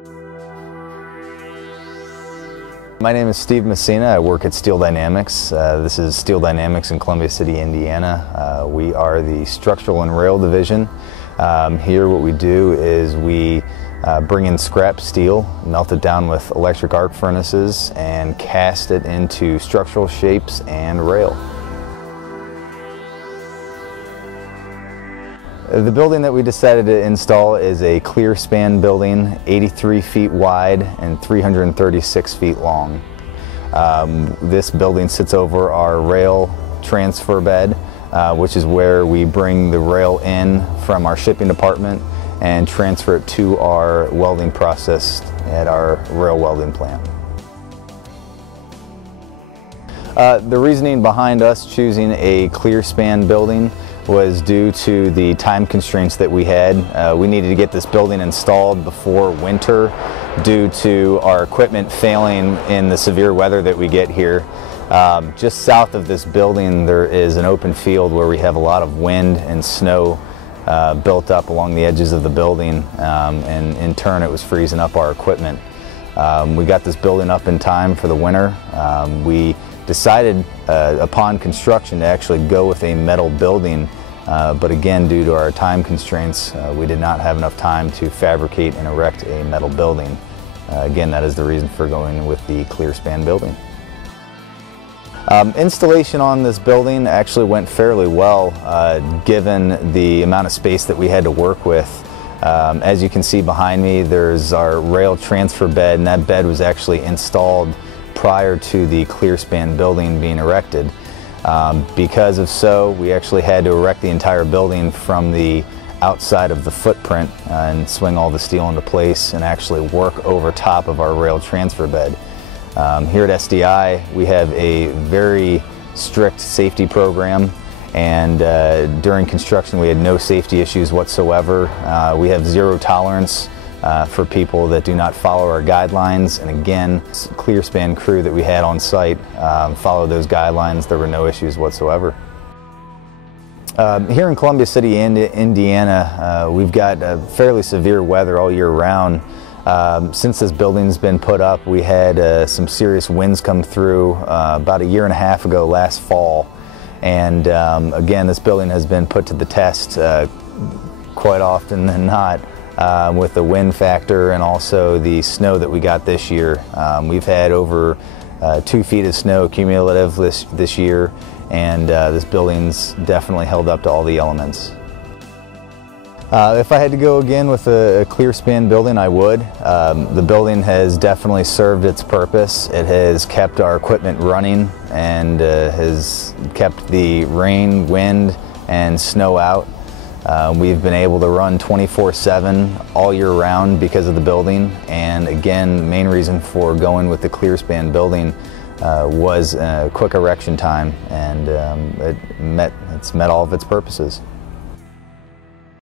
My name is Steve Messina. I work at Steel Dynamics. This is Steel Dynamics in Columbia City, Indiana. We are the structural and rail division. Here what we do is we bring in scrap steel, melt it down with electric arc furnaces, and cast it into structural shapes and rail. The building that we decided to install is a ClearSpan building, 83 feet wide and 336 feet long. This building sits over our rail transfer bed, which is where we bring the rail in from our shipping department and transfer it to our welding process at our rail welding plant. The reasoning behind us choosing a ClearSpan building was due to the time constraints that we had. We needed to get this building installed before winter due to our equipment failing in the severe weather that we get here. Just south of this building there is an open field where we have a lot of wind and snow built up along the edges of the building, and in turn it was freezing up our equipment. We got this building up in time for the winter. We decided upon construction to actually go with a metal building, but again, due to our time constraints, we did not have enough time to fabricate and erect a metal building. Again, that is the reason for going with the ClearSpan building. Installation on this building actually went fairly well, given the amount of space that we had to work with. As you can see behind me, there's our rail transfer bed, and that bed was actually installed prior to the ClearSpan building being erected. Because of so, we actually had to erect the entire building from the outside of the footprint and swing all the steel into place and actually work over top of our rail transfer bed. Here at SDI, we have a very strict safety program, and during construction we had no safety issues whatsoever. We have zero tolerance for people that do not follow our guidelines, and again, ClearSpan crew that we had on site followed those guidelines. There were no issues whatsoever. Here in Columbia City, Indiana, we've got fairly severe weather all year round. Since this building's been put up, we had some serious winds come through about a year and a half ago, last fall, and again, this building has been put to the test quite often than not. With the wind factor and also the snow that we got this year. We've had over 2 feet of snow cumulative this year, and this building's definitely held up to all the elements. If I had to go again with a ClearSpan building, I would. The building has definitely served its purpose. It has kept our equipment running and has kept the rain, wind, and snow out. We've been able to run 24/7 all year round because of the building, and again, the main reason for going with the ClearSpan building was quick erection time, and it's met all of its purposes.